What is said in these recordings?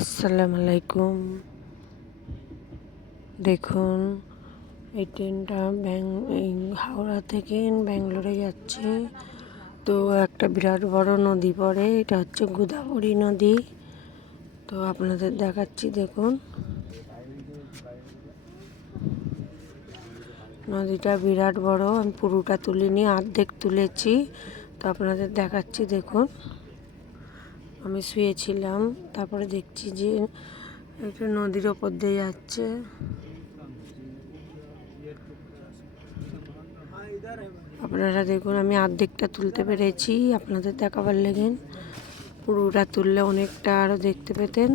আসসালামু আলাইকুম। দেখুন এই ট্রেনটা হাওড়া থেকে ব্যাঙ্গালোরে যাচ্ছে। তো একটা বিরাট বড় নদী পড়ে, এটা হচ্ছে গোদাবরী নদী। তো আপনাদের দেখাচ্ছি, দেখুন নদীটা বিরাট বড়। আমি পুরোটা তুলিনি, অর্ধেক তুলেছি। তো আপনাদের দেখাচ্ছি, দেখুন আমি শুয়েছিলাম, তারপরে দেখছি যে একটা নদীর ওপর দিয়ে যাচ্ছে। আপনারা দেখুন, আমি অর্ধেকটা তুলতে পেরেছি আপনাদের দেখাবার লেগে। পুরোটা তুললে অনেকটা আরও দেখতে পেতেন।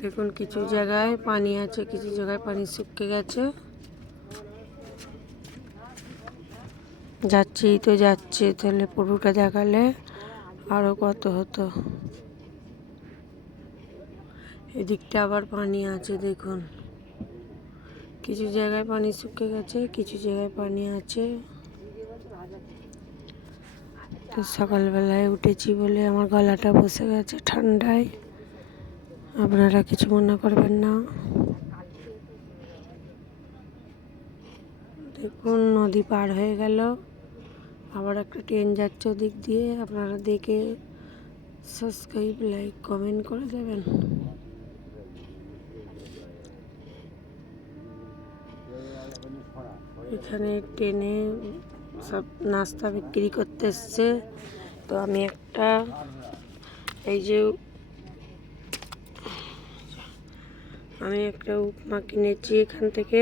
দেখুন কিছু জায়গায় পানি আছে, কিছু জায়গায় পানি শুকিয়ে গেছে। যাচ্ছেই তো যাচ্ছে, তাহলে পুরোটা দেখালে আরও কত হতো। এদিকটা আবার পানি আছে, দেখুন কিছু জায়গায় পানি শুকিয়ে গেছে, কিছু জায়গায় পানি আছে। তো সকালবেলায় উঠেছি বলে আমার গলাটা বসে গেছে ঠান্ডায়, আপনারা কিছু মনে করবেন না। দেখুন নদী পার হয়ে গেল, আবার একটা ট্রেন যাচ্ছে ওদিক দিয়ে। আপনারা দেখে সাবস্ক্রাইব, লাইক, কমেন্ট করে দেবেন। এখানে ট্রেনে সব নাস্তা বিক্রি করতে এসছে। তো আমি একটা উপমা কিনেছি এখান থেকে।